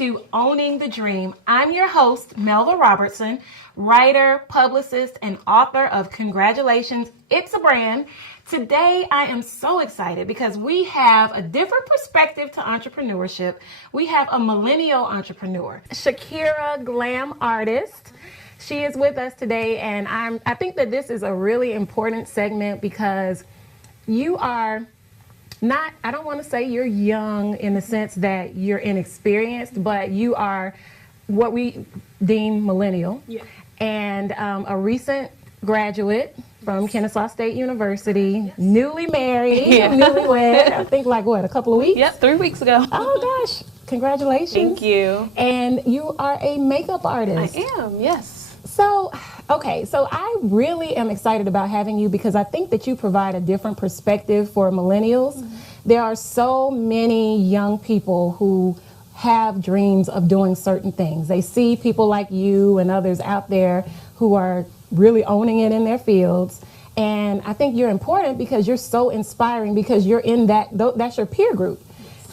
to Owning the Dream. I'm your host, Melva Robertson, writer, publicist, and author of Congratulations, It's a Brand. Today, I am so excited because we have a different perspective to entrepreneurship. We have a millennial entrepreneur, Shakirah, Glam artist. She is with us today, and I think that this is a really important segment because you are not, I don't want to say you're young in the sense that you're inexperienced, but you are what we deem millennial. Yeah. And a recent graduate from Kennesaw State University, newly married, newlywed, I think like what, a couple of weeks? Yep, 3 weeks ago. Oh gosh, congratulations. Thank you. And you are a makeup artist. I am, yes. So, okay, so I really am excited about having you because I think that you provide a different perspective for millennials. Mm-hmm. There are so many young people who have dreams of doing certain things. They see people like you and others out there who are really owning it in their fields. And I think you're important because you're so inspiring because you're in that's your peer group.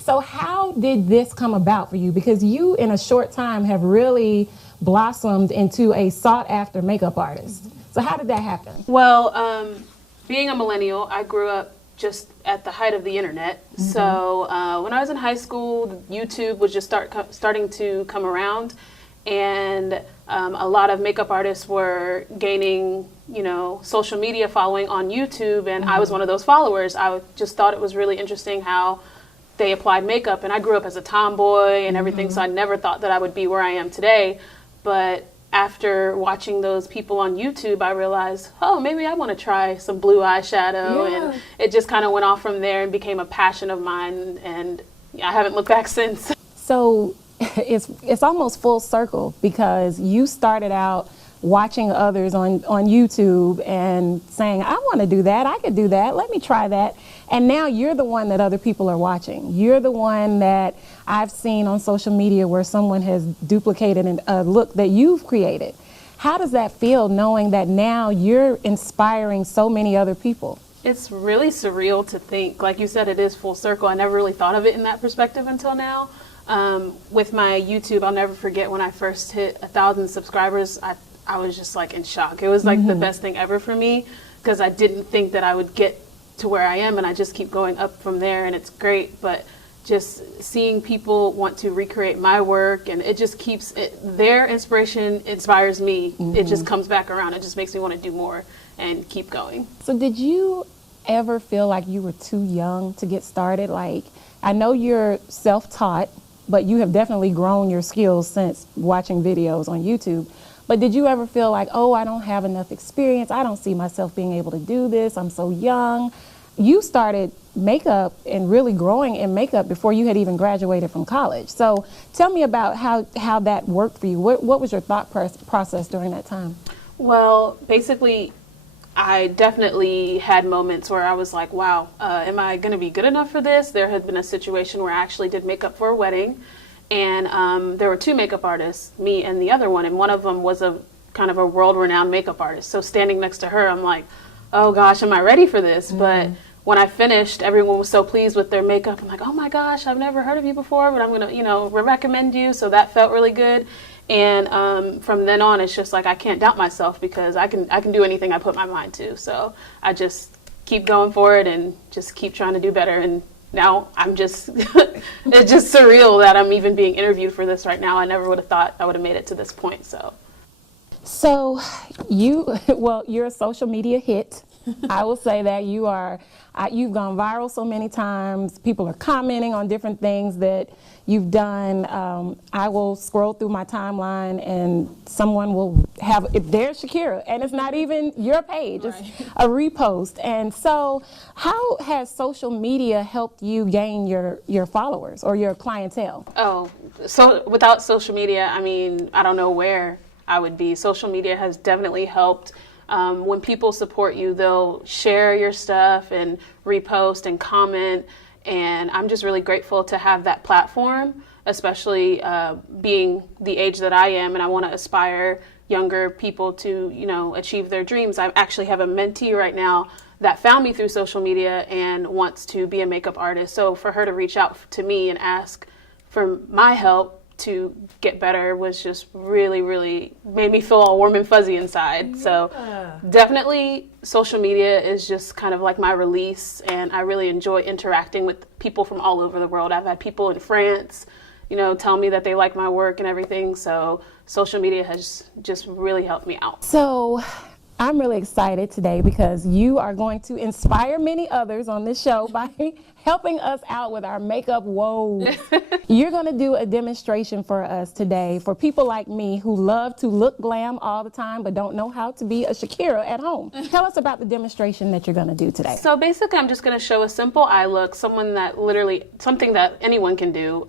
So how did this come about for you? Because you in a short time have really blossomed into a sought-after makeup artist. So how did that happen? Well, being a millennial, I grew up just at the height of the internet. Mm-hmm. So when I was in high school, YouTube was just starting to come around, and a lot of makeup artists were gaining, social media following on YouTube, and I was one of those followers. I just thought it was really interesting how they applied makeup, and I grew up as a tomboy and everything, so I never thought that I would be where I am today. But after watching those people on YouTube, I realized, oh, maybe I want to try some blue eyeshadow. Yeah. And it just kind of went off from there and became a passion of mine. And I haven't looked back since. So it's almost full circle because you started out watching others on YouTube and saying, I want to do that. I could do that. Let me try that. And now you're the one that other people are watching. You're the one that I've seen on social media where someone has duplicated a look that you've created. How does that feel knowing that now you're inspiring so many other people? It's really surreal to think, like you said, it is full circle. I never really thought of it in that perspective until now. With my YouTube, I'll never forget when I first hit 1,000 subscribers. I was just like in shock. It was like the best thing ever for me because I didn't think that I would get to where I am, and I just keep going up from there, and it's great. But just seeing people want to recreate my work, and it just keeps their inspiration inspires me. It just comes back around. It just makes me want to do more and keep going. So did you ever feel like you were too young to get started? Like, I know you're self-taught, but you have definitely grown your skills since watching videos on YouTube. But did you ever feel like, oh, I don't have enough experience. I don't see myself being able to do this. I'm so young. You started makeup and really growing in makeup before you had even graduated from college. So tell me about how that worked for you. What was your thought process during that time? Well, basically, I definitely had moments where I was like, wow, am I going to be good enough for this? There had been a situation where I actually did makeup for a wedding. And there were two makeup artists, me and the other one, and one of them was a kind of a world-renowned makeup artist. So standing next to her, I'm like, oh gosh, am I ready for this? But when I finished, everyone was so pleased with their makeup. I'm like, oh my gosh, I've never heard of you before, but I'm gonna, recommend you. So that felt really good. And from then on, it's just like I can't doubt myself because I can do anything I put my mind to. So I just keep going for it and just keep trying to do better. And now I'm just, it's just surreal that I'm even being interviewed for this right now. I never would have thought I would have made it to this point. So you're a social media hit. I will say that you've gone viral so many times. People are commenting on different things that you've done. I will scroll through my timeline and someone will have, if there's Shakirah, and it's not even your page, right. It's a repost. And so how has social media helped you gain your followers or your clientele? Oh, so without social media, I don't know where I would be. Social media has definitely helped. When people support you, they'll share your stuff and repost and comment. And I'm just really grateful to have that platform, especially being the age that I am. And I want to aspire younger people to, achieve their dreams. I actually have a mentee right now that found me through social media and wants to be a makeup artist. So for her to reach out to me and ask for my help to get better was just really, really made me feel all warm and fuzzy inside. Yeah. So definitely social media is just kind of like my release, and I really enjoy interacting with people from all over the world. I've had people in France, tell me that they like my work and everything. So social media has just really helped me out. So I'm really excited today because you are going to inspire many others on this show by helping us out with our makeup woes. You're going to do a demonstration for us today for people like me who love to look glam all the time but don't know how to be a Shakirah at home. Tell us about the demonstration that you're going to do today. So basically I'm just going to show a simple eye look, something that anyone can do.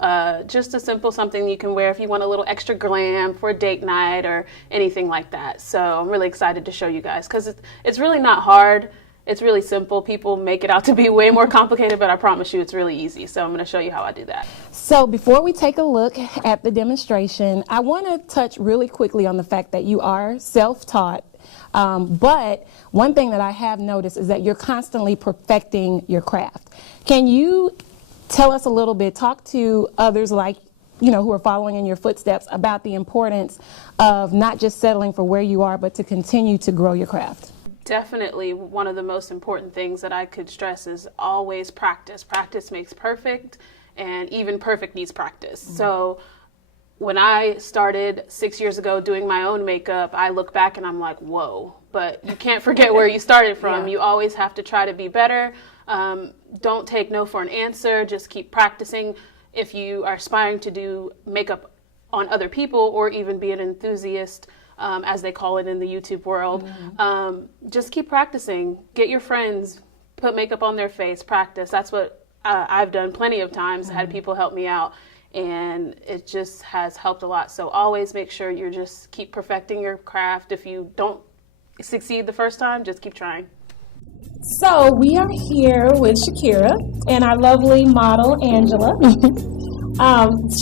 Just a simple something you can wear if you want a little extra glam for a date night or anything like that. So I'm really excited to show you guys because it's really not hard. It's really simple. People make it out to be way more complicated, but I promise you it's really easy. So I'm going to show you how I do that. So before we take a look at the demonstration, I want to touch really quickly on the fact that you are self-taught. But one thing that I have noticed is that you're constantly perfecting your craft. Can you tell us a little bit, talk to others like who are following in your footsteps about the importance of not just settling for where you are, but to continue to grow your craft? Definitely one of the most important things that I could stress is always practice. Practice makes perfect, and even perfect needs practice. Mm-hmm. So when I started 6 years ago doing my own makeup, I look back and I'm like, whoa, but you can't forget where you started from. Yeah. You always have to try to be better. Don't take no for an answer. Just keep practicing. If you are aspiring to do makeup on other people or even be an enthusiast, as they call it in the YouTube world, just keep practicing. Get your friends, put makeup on their face, practice. That's what I've done plenty of times, had people help me out, and it just has helped a lot. So always make sure you just keep perfecting your craft. If you don't succeed the first time, just keep trying. So we are here with Shakirah and our lovely model, Angela.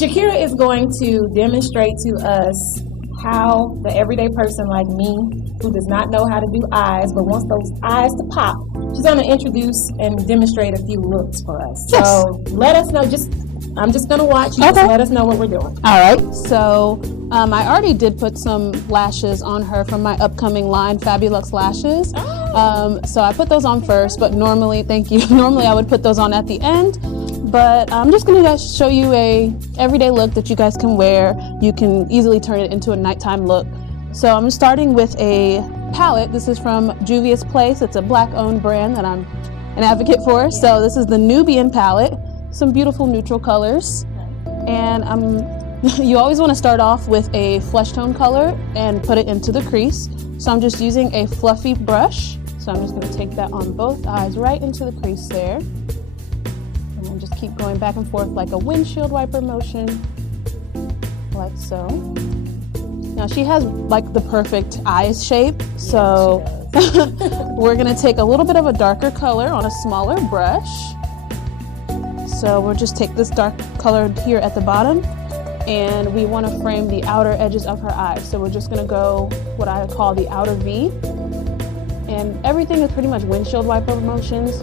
Shakirah is going to demonstrate to us how the everyday person like me, who does not know how to do eyes but wants those eyes to pop, she's going to introduce and demonstrate a few looks for us. Yes. So let us know, I'm just going to watch you. Okay. Just let us know what we're doing. All right. So I already did put some lashes on her from my upcoming line, Fabulux Lashes. Oh. So I put those on first, but normally I would put those on at the end. But I'm just going to show you a everyday look that you guys can wear. You can easily turn it into a nighttime look. So I'm starting with a palette. This is from Juvia's Place. It's a Black-owned brand that I'm an advocate for. So this is the Nubian palette. Some beautiful neutral colors. And you always want to start off with a flesh tone color and put it into the crease. So I'm just using a fluffy brush. So I'm just going to take that on both eyes right into the crease there. And just keep going back and forth like a windshield wiper motion, like so. Now she has like the perfect eyes shape, so we're gonna take a little bit of a darker color on a smaller brush. So we'll just take this dark color here at the bottom, and we want to frame the outer edges of her eyes. So we're just gonna go what I call the outer V, and everything is pretty much windshield wiper motions.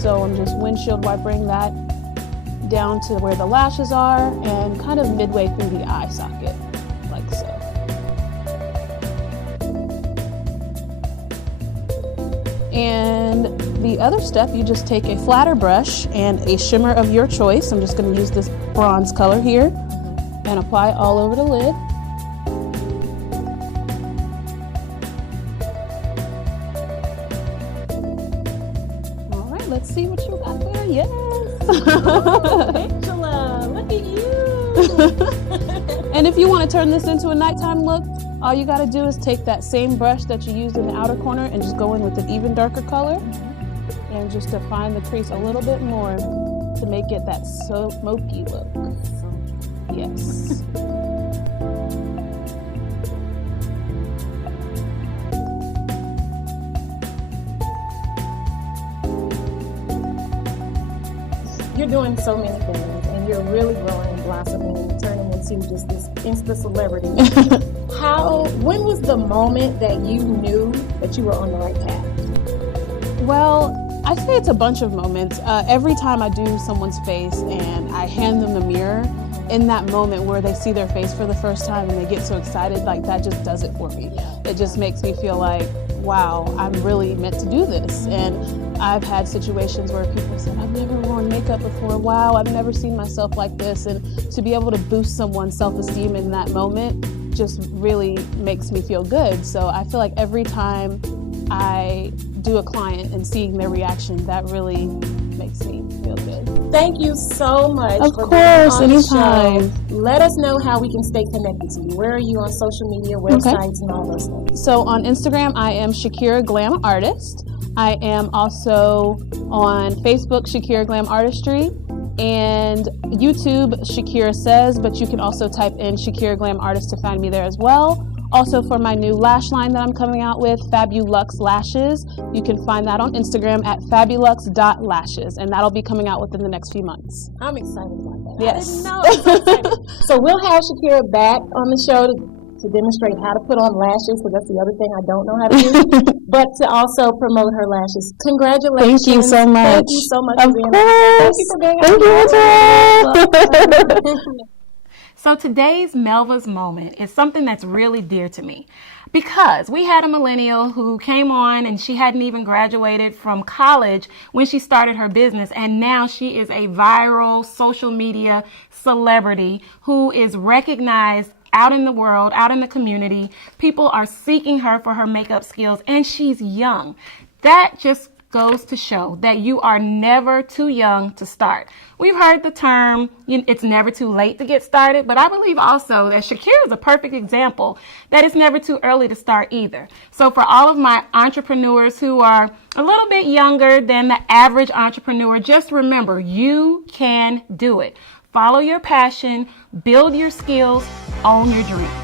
So I'm just windshield wipering that down to where the lashes are and kind of midway through the eye socket, like so. And the other step, you just take a flatter brush and a shimmer of your choice. I'm just going to use this bronze color here and apply it all over the lid. Let's see what you got there. Yes. Angela, look at you. And if you want to turn this into a nighttime look, all you got to do is take that same brush that you used in the outer corner and just go in with an even darker color and just define the crease a little bit more to make it that smoky look. Yes. You're doing so many things, and you're really growing, blossoming, turning into just this Insta celebrity. When was the moment that you knew that you were on the right path? Well, I'd say it's a bunch of moments. Every time I do someone's face and I hand them the mirror, in that moment where they see their face for the first time and they get so excited, like that just does it for me. It just makes me feel like, wow, I'm really meant to do this. And I've had situations where people said, I've never worn makeup before. Wow, I've never seen myself like this. And to be able to boost someone's self-esteem in that moment just really makes me feel good. So I feel like every time I do a client and seeing their reaction, that really makes me feel good. Thank you so much. Of for course, being on anytime. the show. Let us know how we can stay connected to you. Where are you on social media, websites, and all those things? So on Instagram, I am Shakirah Glam Artist. I am also on Facebook, Shakirah Glam Artistry, and YouTube, Shakirah Says, but you can also type in Shakirah Glam Artist to find me there as well. Also for my new lash line that I'm coming out with, Fabulux Lashes, you can find that on Instagram at fabulux.lashes, and that'll be coming out within the next few months. I'm excited about that. Yes. I didn't know. I'm so excited. So we'll have Shakirah back on the show to demonstrate how to put on lashes, because that's the other thing I don't know how to do, but to also promote her lashes. Congratulations. Thank you so much. Thank you so much Of for being course. Thank you for being Thank you. So today's Melva's moment is something that's really dear to me, because we had a millennial who came on and she hadn't even graduated from college when she started her business, and now she is a viral social media celebrity who is recognized out in the world, out in the community. People are seeking her for her makeup skills, and she's young. That just goes to show that you are never too young to start. We've heard the term, it's never too late to get started, but I believe also that Shakirah is a perfect example that it's never too early to start either. So for all of my entrepreneurs who are a little bit younger than the average entrepreneur, just remember, you can do it. Follow your passion, build your skills, own your dreams.